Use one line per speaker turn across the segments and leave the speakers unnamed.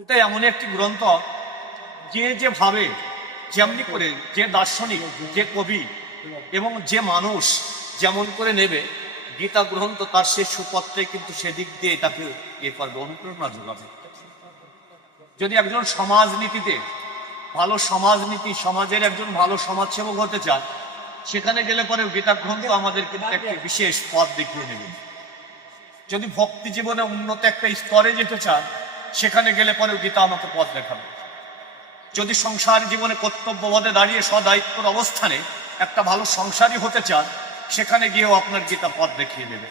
এটা এমন একটি গ্রন্থ, যে যে ভাবে, যেমনি করে যে দার্শনিক, যে কবি এবং যে মানুষ যেমন করে নেবে, গীতা গ্রন্থ তার সেই সুপত্রে কিন্তু সেদিক দিয়ে তাকে ইয়ে করবে, অনুপ্রেরণা যোগাবে। যদি একজন সমাজনীতিতে, ভালো সমাজনীতি, সমাজের একজন ভালো সমাজসেবক হতে চায়, সেখানে গেলে পরে গীতা গ্রন্থ আমাদের কিন্তু একটি বিশেষ পথ দেখিয়ে নেবে। যদি ভক্তি জীবনে উন্নত একটা স্তরে যেতে চান সেখানে গেলে পরে গীতা আমাকে পথ দেখাবে। যদি সংসার জীবনে কর্তব্যবোধে দাঁড়িয়ে সদায়িত্বর অবস্থানে একটা ভালো সংসারী হতে চান, সেখানে গিয়েও আপনার গীতা পথ দেখিয়ে দেবে।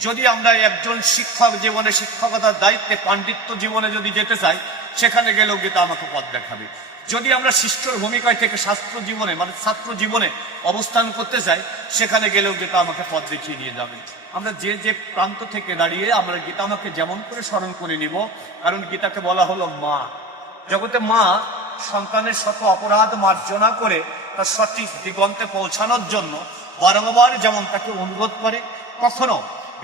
যদি আমরা একজন শিক্ষক জীবনে, শিক্ষকতার দায়িত্বে, পাণ্ডিত্য জীবনে যদি যেতে চাই, সেখানে গেলেও গীতা আমাকে পথ দেখাবে। যদি আমরা শিষ্যর ভূমিকায় থেকে শাস্ত্র জীবনে মানে ছাত্র জীবনে অবস্থান করতে চাই, সেখানে গেলেও গীতা আমাকে পথ দেখিয়ে নিয়ে যাবে। আমরা যে যে প্রান্ত থেকে দাঁড়িয়ে আমরা গীতা আমাকে যেমন করে স্মরণ করে নিব, কারণ গীতাকে বলা হলো মা। জগতে মা সন্তানের শত অপরাধ মার্জনা করে তার সঠিক দিগন্তে পৌঁছানোর জন্য বারংবার যেমন তাকে অনুরোধ করে, কখনো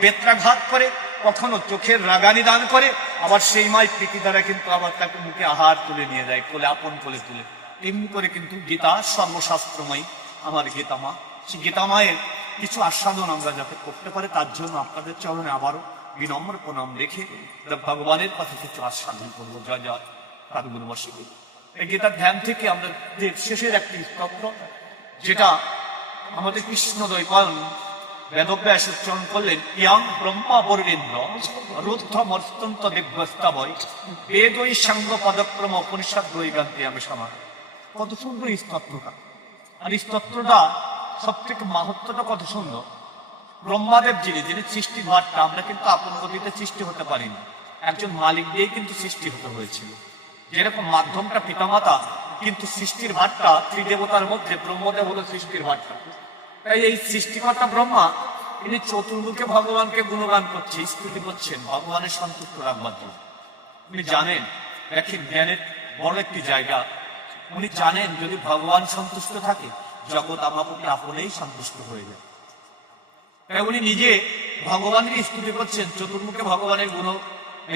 বেত্রাঘাত করে, কখনো চোখের রাগানি দান করে, আবার সেই মাই প্রীতি দ্বারা কিন্তু আবার তাকে মুখে আহার তুলে নিয়ে যায়, কোলে আপন কোলে তুলে। এমনি করে কিন্তু গীতা সর্বশাস্ত্রময়, আমার গীতা মা। সেই গীতা মায়ের কিছু আস্বাদন আমরা যাতে করতে পারে, তার জন্য আপনাদের চরণে আবারও বিনম্র প্রণাম রেখে ভগবানের কথা কিছু আস্বাদন করব জয় জয় বসে এই গীতার ধ্যান থেকে আমরা শেষের একটি স্তব্ধ যেটা আমাদের কৃষ্ণ দৈপায়ন বেদব্যাস উচ্চারণ করলেন, ইয়াং ব্রহ্মা বরেন্দ্র রুদ্ধ মস্তন্ত দিব্যস্তাবয়, বেদই সাঙ্গ পদক্রম উপনিষদ দৈগান্তি আমি সমান কত সুন্দর এই স্তত্রটা আর এই স্তত্রটা সব থেকে মাহাত্মটা কত সুন্দর ব্রহ্মাদেব যিনি যিনি সৃষ্টির ভারটা আমরা কিন্তু আপন গতিতে সৃষ্টি হতে পারিনি। একজন মালিক দিয়েই কিন্তু সৃষ্টি হতে হয়েছিল। যেরকম মাধ্যমটা পিতামাতা, কিন্তু সৃষ্টির ভাটটা ত্রিদেবতার মধ্যে ব্রহ্মদেব হলো সৃষ্টির ভাটটা তাই এই সৃষ্টিকর্তা ব্রহ্মা, তিনি চতুর্মুখে ভগবানকে গুণগান করছে, স্তুতি করছেন, ভগবানের সন্তুষ্ট রাখবার জন্য উনি জানেন, দেখেন জ্ঞানের বড় একটি জায়গা। উনি জানেন যদি ভগবান সন্তুষ্ট থাকে জগৎ প্রতি আপনেই সন্তুষ্ট হয়ে যায়। তাই উনি নিজে ভগবানের স্তুতি করছেন, চতুর্মুখে ভগবানের গুণ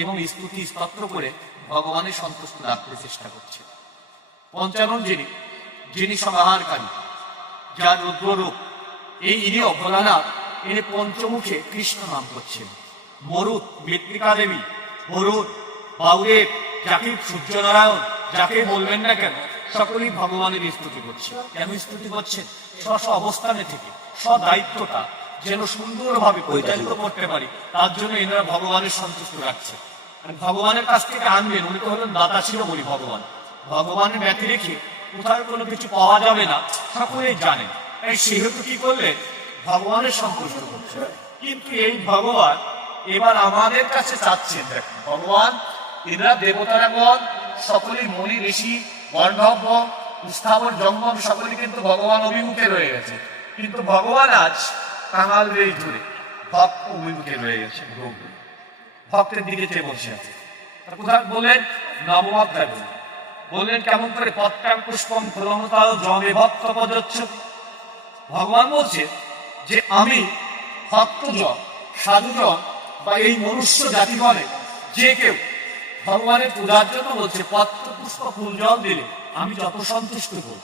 এবং স্তুতি, স্তত্র করে ভগবানের সন্তুষ্ট রাখতে চেষ্টা করছে পঞ্চানন যিনি যিনি সমাহারকারী, যার রুদ্ররূপ এই ইনি অভলানাথ, ইনি পঞ্চমুখে কৃষ্ণ নাম করছেন। মরুদ মৃত্তিকা দেবী হরুদ বাউদেব, যাকে সূর্যনারায়ণ যাকে বলবেন না কেন সকলেই ভগবানের স্তুতি করছে। কেন স্তুতি করছেন স্ব অবস্থানে থেকে সদায়িত্বটা যেন সুন্দরভাবে পরিচালিত করতে পারি, তার জন্য এনারা ভগবানের সন্তুষ্ট রাখছে। আর ভগবানের কাছ থেকে আনবেন, উনি তো হলেন দাতা ছিল বলি ভগবান। ভগবানের ব্যতি রেখে কোথায় কোনো কিছু পাওয়া যাবে না সকলেই জানেন তাই সেহেতু কি করলে? ভগবানের সন্তুষ্ট করছে। কিন্তু এই ভগবান এবার আমাদের কাছে চাচ্ছেন, দেখুন, ভগবান, এরা দেবতারাগণ সকলেই মনি ঋষি গর্ধব্য স্থাবর জঙ্গম সকলেই কিন্তু ভগবান অভিমুখে রয়ে গেছে। কিন্তু ভগবান আজ কাঙাল রে ধরে, ভক্ত অভিমুখে রয়ে গেছে ভক্তের দিকে চেয়ে বসে আছে। কোথায় বললেন নবমাত্রায় বললেন বললেন, কেমন করে পত্রাং পুষ্পম ফলমতাল জমে ভক্ত পদচ্ছ ভগবান বলছে যে, আমি ভক্তজন, সাধুজন বা এই মনুষ্য জাতি বলে যে কেউ ভগবানের পূজার জন্য বলছে পত্র পুষ্প ফুল জল দিলে, আমি যত সন্তুষ্ট করব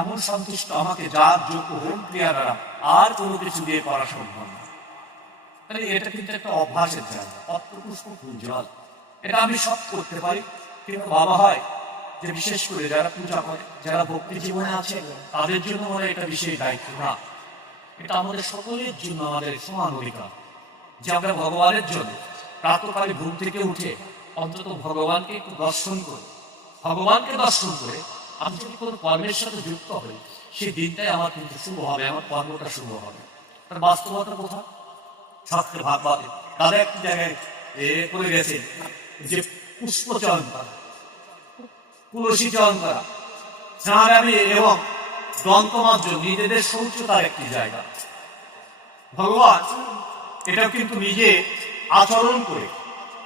এমন সন্তুষ্ট আমাকে যার যোগ্য হন প্রিয়ারা আর কোনো কিছু দিয়ে করা সম্ভব না। তাহলে এটা কিন্তু একটা অভ্যাসের জায়গা পত্র পুষ্প ফুল জল এটা আমি সব করতে পারি, কিন্তু বাবা হয় যে বিশেষ করে যারা পূজা করে, যারা ভক্তি জীবনে আছে, তাদের জন্য মনে এটা বিশেষ দায়িত্ব না। এটা আমাদের সকলের জন্য আমাদের সমান অধিকার। যে আমরা ভগবানের জন্য প্রাতকালে ঘুম থেকে উঠে অন্তত ভগবানকে একটু দর্শন করে। ভগবানকে দর্শন করে আমি যদি কোনো কর্মের সাথে যুক্ত হই সেই দিনটাই আমার কিন্তু শুভ হবে, আমার কর্মটা শুভ হবে। তার বাস্তবতা কোথায়? শাস্ত্রে ভাগ বলে তাদের একটি জায়গায় এ করে গেছে যে পুষ্প চয়ন করা তুলসী চয়ন করা স্নানাগামী এবং দন্তমার্জন নিজেদের শৌচতার একটি জায়গা। ভগবান এটা কিন্তু নিজে আচরণ করে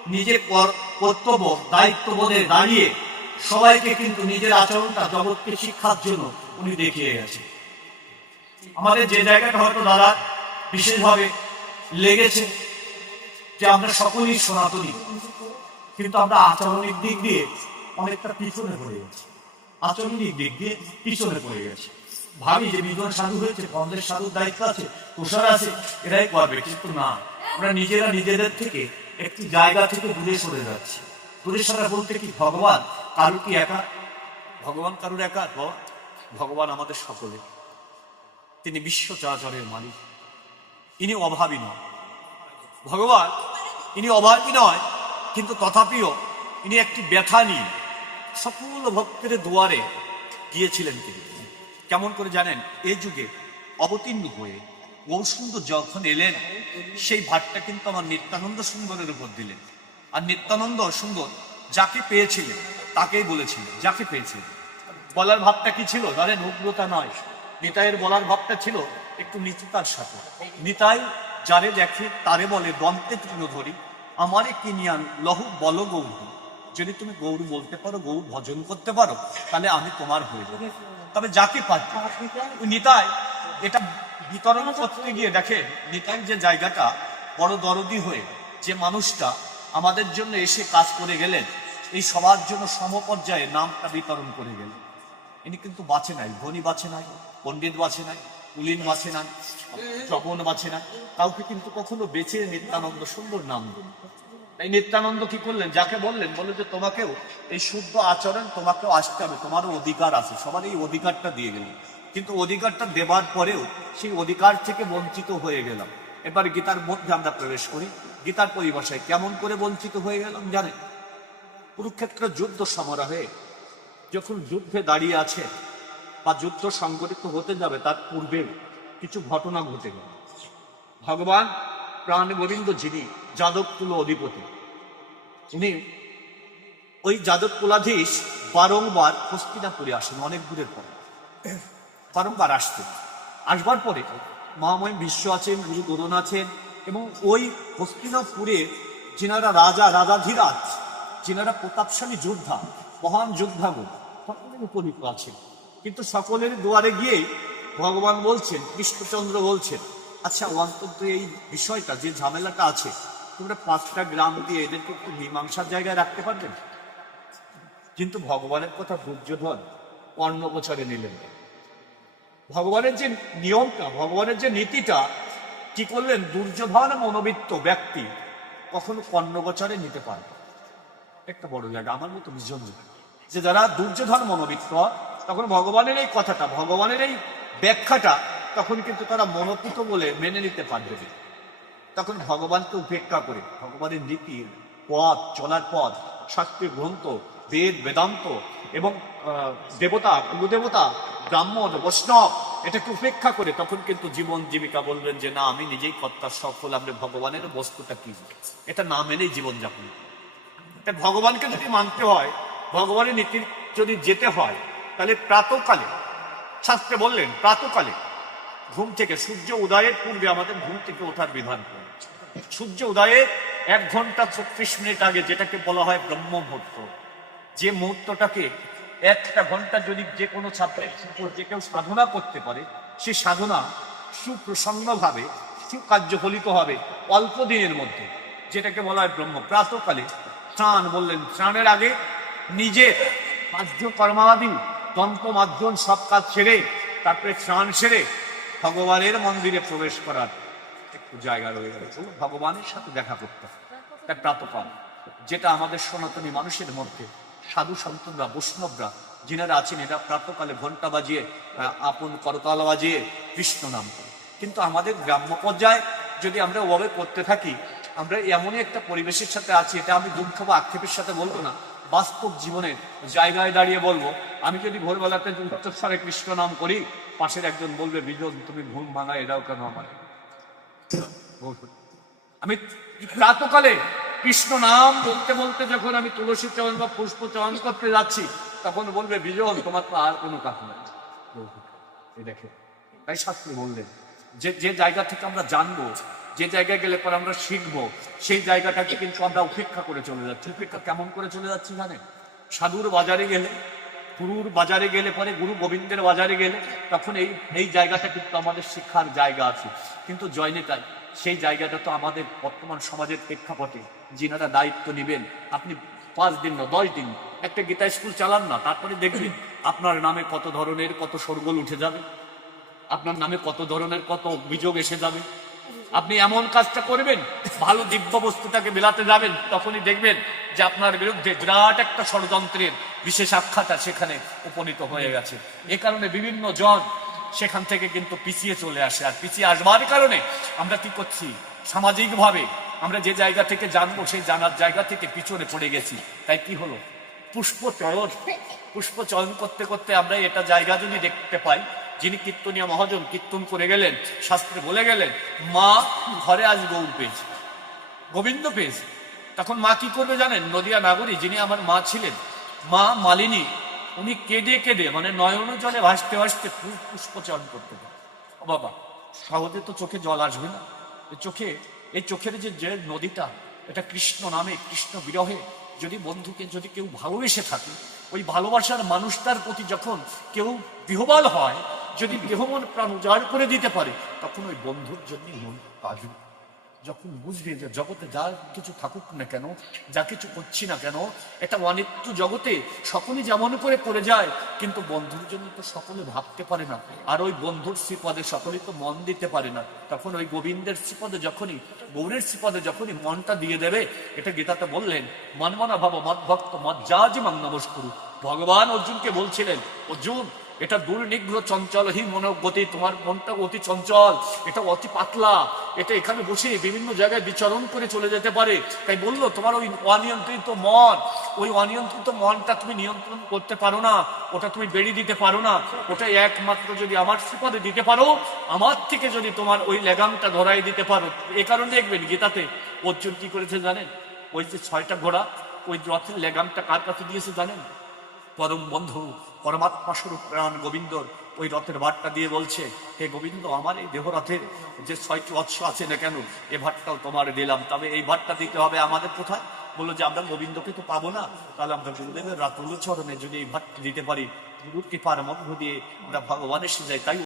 নিজে কর- কর্তব্য, দায়িত্ববোধে দাঁড়িয়ে সবাইকে কিন্তু নিজের আচরণটা জগৎকে শিক্ষার জন্য উনি দেখিয়ে গেছে। আমাদের যে জায়গাটা হয়তো দাদা বিশেষভাবে লেগেছে যে আমরা সকলেই সনাতনী,
কিন্তু আমরা আচরণের দিক দিয়ে অনেকটা পিছনে পড়ে গেছি। আচরণিক দিক দিয়ে পিছনে পড়ে গেছি। ভাবি যে বিজন সাধু হয়েছে পঞ্চের সাধুর দায়িত্ব আছে তুষার আছে, এরাই করবে, কিন্তু না। আমরা নিজেরা নিজেদের থেকে একটি জায়গা থেকে দূরে সরে যাচ্ছি। দূরে সরা বলতে কি ভগবান কারু কি একা ভগবান কারুর একা ভগবান আমাদের সকলে। তিনি বিশ্ব চরাচরের মালিক। ইনি অভাবী নয় ভগবান, ইনি অভাবী নয়, কিন্তু তথাপিও ইনি একটি ব্যথা নিয়ে সকল ভক্তের দুয়ারে গিয়েছিলেন তিনি। কেমন করে জানেন এই যুগে অবতীর্ণ হয়ে গৌসুন্দর যখন এলেন, সেই ভাটটা কিন্তু আমার নিত্যানন্দ সুন্দরের উপর দিলেন। আর নিত্যানন্দ সুন্দর যাকে পেয়েছিলেন তাকেই বলেছিল, যাকে পেয়েছিলেন বলার ভাবটা কি ছিল? জানেন উগ্রতা নয়। নিতাইয়ের বলার ভাবটা ছিল একটু নিচুতার সাথে। নিতাই যারে দেখে, তারে বলে, দন্তে তৃণ ধরি আমারে কিনিয়ান লহু বল গৌর যদি তুমি গৌর বলতে পারো গৌর ভজন করতে পারো, তাহলে আমি তোমার হয়ে যাব। তবে যাকে পাচ্ছি নিতাই এটা বিতরণ করতে গিয়ে দেখে, নিতাই যে জায়গাটা বড় দরদি হয়ে, যে মানুষটা আমাদের জন্য এসে কাজ করে গেলেন এই সবার জন্য সমপর্যায়ে নামটা বিতরণ করে গেলেন ইনি কিন্তু বাঁচে নাই, ধনী বাঁচে নাই, পণ্ডিত বাঁচে নাই কুলিন বাঁচে নাই জবন বাঁচে নাই। কাউকে কিন্তু কখনো বেঁচে নিত্যানন্দ সুন্দর নাম দিল তাই নিত্যানন্দ কি করলেন? যাকে বললেন বলে যে তোমাকেও এই শুদ্ধ আচরণ তোমাকেও আসতে হবে, তোমারও অধিকার আছে। সবার এই অধিকারটা দিয়ে গেলেন কিন্তু অধিকারটা দেবার পরেও সেই অধিকার থেকে বঞ্চিত হয়ে গেলাম। এবার গীতার মধ্যে আমরা প্রবেশ করি। গীতার পরিভাষায় কেমন করে বঞ্চিত হয়ে গেলাম জানেন? কুরুক্ষেত্র যুদ্ধ সমারোহে যখন যুদ্ধে দাঁড়িয়ে আছে বা যুদ্ধ সংগঠিত হতে যাবে, তার পূর্বে কিছু ঘটনা ঘটে গেল। ভগবান প্রাণ গোবিন্দ যিনি যাদব কুল অধিপতি উনি ওই যাদব কুলাধীশ বারংবার হস্তিনাপুরে আসেন অনেক দূরের পর। বারংবার আসতেন। আসবার পরে মহাময় বিশ্ব আছেন, গুরু গরুণ আছেন এবং ওই হস্তিনাপুরে যিনারা রাজা, রাজাধিরাজ যিনারা প্রতাপশালী যোদ্ধা, মহান যোদ্ধাগণ। সকলের উপনীত আছেন কিন্তু সকলের দুয়ারে গিয়েই ভগবান বলছেন, কৃষ্ণচন্দ্র বলছেন আচ্ছা অন্তত এই বিষয়টা, যে ঝামেলাটা আছে, তোমরা পাঁচটা গ্রাম দিয়ে এদেরকে একটু মীমাংসার জায়গায় রাখতে পারবেন কিন্তু ভগবানের কথা দুর্যোধন কর্ণগোচরে নিলেন। ভগবানের যে নিয়মটা, ভগবানের যে নীতিটা, কি করলেন? দুর্যোধন মনোবিত্ত ব্যক্তি কখনো কর্ণগোচরে নিতে পারে না। একটা বড় জায়গা, আমার মতো বিজন যে। যারা দুর্যোধন মনোবিত্ত তখন ভগবানের এই কথাটা, ভগবানের এই ব্যাখ্যাটা তখন কিন্তু তারা মনোপুত বলে মেনে নিতে পারবে। তখন ভগবানকে উপেক্ষা করে, ভগবানের নীতি পথ, চলার পথ, শাস্ত্রীয় গ্রন্থ, বেদ, বেদান্ত এবং দেবতা, কুলদেবতা, ব্রাহ্মণ, বৈষ্ণব, এটাকে উপেক্ষা করে তখন কিন্তু জীবন জীবিকা বলবেন যে, না, আমি নিজেই কর্তার সফল আমরা ভগবানের বস্তুটা কি? এটা না মেনেই জীবনযাপন। তা ভগবানকে যদি মানতে হয়, ভগবানের নীতির যদি যেতে হয়, তাহলে প্রাতকালে, শাস্ত্রে বললেন, প্রাতকালে ঘুম থেকে, সূর্য উদয়ের পূর্বে আমাদের ঘুম থেকে ওঠার বিধান সূর্য উদয়ের এক ঘণ্টা ছত্রিশ মিনিট আগে যেটাকে বলা হয় ব্রহ্ম মুহূর্ত, যে মুহূর্তটাকে একটা ঘণ্টা যদি যে কোনো ছাত্রের যে কেউ সাধনা করতে পারে, সে সাধনা সুপ্রসন্নভাবে, সুকার্যফলিত হবে অল্প দিনের মধ্যে, যেটাকে বলা হয় ব্রহ্ম। প্রাতকালে স্নান বললেন। স্নানের আগে নিজের মাধ্য কর্মাদি তন্ত্র মাধ্যম সব কাজ সেরে, তারপরে স্নান সেরে ভগবানের মন্দিরে প্রবেশ করার একটু জায়গা রয়ে গেছে ভগবানের সাথে দেখা করতে। তাই প্রাতকাল। যেটা আমাদের সনাতনী মানুষের মধ্যে, সাধু সন্তনরা বৈষ্ণবরা, যিনারা আছেন, এরা প্রাতকালে ঘণ্টা বাজিয়ে আপন করতাল বাজিয়ে কৃষ্ণ নাম করে। কিন্তু আমাদের গ্রাম্য পর্যায়ে যদি আমরা ওভাবে করতে থাকি আমরা এমনই একটা পরিবেশের সাথে আছি, এটা আমি দুঃখ বা আক্ষেপের সাথে বলব না। বাস্তব জীবনের জায়গায় দাঁড়িয়ে বলব, আমি যদি ভোরবেলাতে উচ্চস্বরে কৃষ্ণ নাম করি, পাশের একজন বলবে বিজন তুমি ঘুম ভাঙা এটাও কেন আমার আমি প্রাতকালে কৃষ্ণ নাম বলতে বলতে যখন আমি তুলসী চয়ন বা পুষ্প চয়ন করতে যাচ্ছি, তখন বলবে বিজন তোমার তো আর কোনো কাজ নেই। দেখে, তাই শাস্ত্রী বললেন, যে যে জায়গা থেকে আমরা জানব যে জায়গায় গেলে পরে আমরা শিখব, সেই জায়গাটাকে কিন্তু আমরা উপেক্ষা করে চলে যাচ্ছি। উপেক্ষা কেমন করে চলে যাচ্ছি জানেন? সাধুর বাজারে গেলে, গুরুর বাজারে গেলে পরে গুরু গোবিন্দের বাজারে গেলে তখন এই এই জায়গাটা কিন্তু আমাদের শিক্ষার জায়গা আছে। কিন্তু জয়নেতাই সেই জায়গাটা তো আমাদের বর্তমান সমাজের প্রেক্ষাপটে
যিনারা দায়িত্ব নেবেন, আপনি পাঁচ দিন না, দশ দিন একটা গীতা স্কুল চালান না, তারপরে দেখবেন আপনার নামে কত ধরনের কত সরগোল উঠে যাবে, আপনার নামে কত ধরনের কত অভিযোগ এসে যাবে। আপনি এমন কাজটা করবেন, ভালো দিব্য বস্তুটাকে বেলাতে যাবেন, তখনই দেখবেন যে আপনার বিরুদ্ধে বিরাট একটা ষড়যন্ত্রের বিশেষ আখ্যাটা সেখানে উপনীত হয়ে গেছে। এ কারণে বিভিন্ন জন সেখান থেকে কিন্তু পিছিয়ে চলে আসে। আর পিছিয়ে আসবার কারণে আমরা কি করছি? সামাজিকভাবে আমরা যে জায়গা থেকে জানব, সেই জানার জায়গা থেকে পিছনে পড়ে গেছি। তাই কি হলো? পুষ্প চয়ন। পুষ্প চয়ন করতে করতে আমরা এটা জায়গা যদি দেখতে পাই যিনি কীর্তনীয় মহাজন, কীর্তন করে গেলেন, শাস্ত্রে বলে গেলেন, মা ঘরে আজ গৌর পেয়েছে, গোবিন্দ পেয়েছে। তখন মা কি করবে জানেন? নদিয়া নাগরী, যিনি আমার মা ছিলেন, মা মালিনী, উনি কেঁদে কেঁদে মানে নয়ন জলে ভাসতে ভাসতে পু- পুষ্প চয়ন করতে পারে। ও বাবা, সহজে তো চোখে জল আসবে না। চোখে এই চোখের যে যে নদীটা, এটা কৃষ্ণ নামে, কৃষ্ণ বিরহে, যদি বন্ধুকে, যদি কেউ ভালোবেসে থাকে, ওই ভালোবাসার মানুষটার প্রতি যখন কেউ বিহবাল হয় যদি দেহমন প্রাণ উজাড় করে দিতে পারে, তখন ওই বন্ধুর জন্য মন কাজু যখন বুঝবে যে জগতে যা কিছু থাকুক না কেন, যা কিছু করছি না কেন, এটা অনিত্য জগতে সকলেই যেমন করে করে যায়, কিন্তু বন্ধুর জন্য তো সকলে ভাবতে পারে না। আর ওই বন্ধুর শ্রীপদে সকলে তো মন দিতে পারে না। তখন ওই গোবিন্দের শ্রীপদে যখনই, গৌরের শ্রীপদে যখনই মনটা দিয়ে দেবে, এটা গীতাতে বললেন, মনমনা ভাব মদ ভক্ত মদ যা যে মাং নমস্কুরু। ভগবান অর্জুনকে বলছিলেন, অর্জুন এটা দুর্নিগ্র চঞ্চলহীন মনোগতি তোমার মনটা অতি চঞ্চল এটা অতি পাতলা, এটা এখানে বসে বিভিন্ন জায়গায় বিচরণ করে চলে যেতে পারে। তাই বলল, তোমার ওই অনিয়ন্ত্রিত মন, ওই অনিয়ন্ত্রিত মনটা তুমি নিয়ন্ত্রণ করতে পারো না, ওটা তুমি বেরিয়ে দিতে পারো না, ওটা একমাত্র যদি আমার সুপদে দিতে পারো, আমার থেকে যদি তোমার ওই লেগামটা ধরাই দিতে পারো। এ কারণে দেখবেন গীতাতে, অর্জুন কি করেছে জানেন? ওই যে ছয়টা ঘোড়া, ওই রথের লেগামটা কার কাছে দিয়েছে জানেন? পরম বন্ধু, পরমাত্মা স্বরূপ প্রাণ গোবিন্দর ওই রথের ভাটটা দিয়ে বলছে, হে গোবিন্দ, আমার এই দেহরথের যে ছয়টি অশ্ব আছে না কেন, এ ভাটটাও তোমার দিলাম। তবে এই ভাটটা দিতে হবে আমাদের কোথায়? বলল যে, আমরা গোবিন্দকে তো পাবো না। তাহলে আমরা গুরুদেবের রাতুল যদি এই ভাটটি দিতে পারি, গুরুর কৃপার মধ্য দিয়ে আমরা ভগবানের সে যাই তাই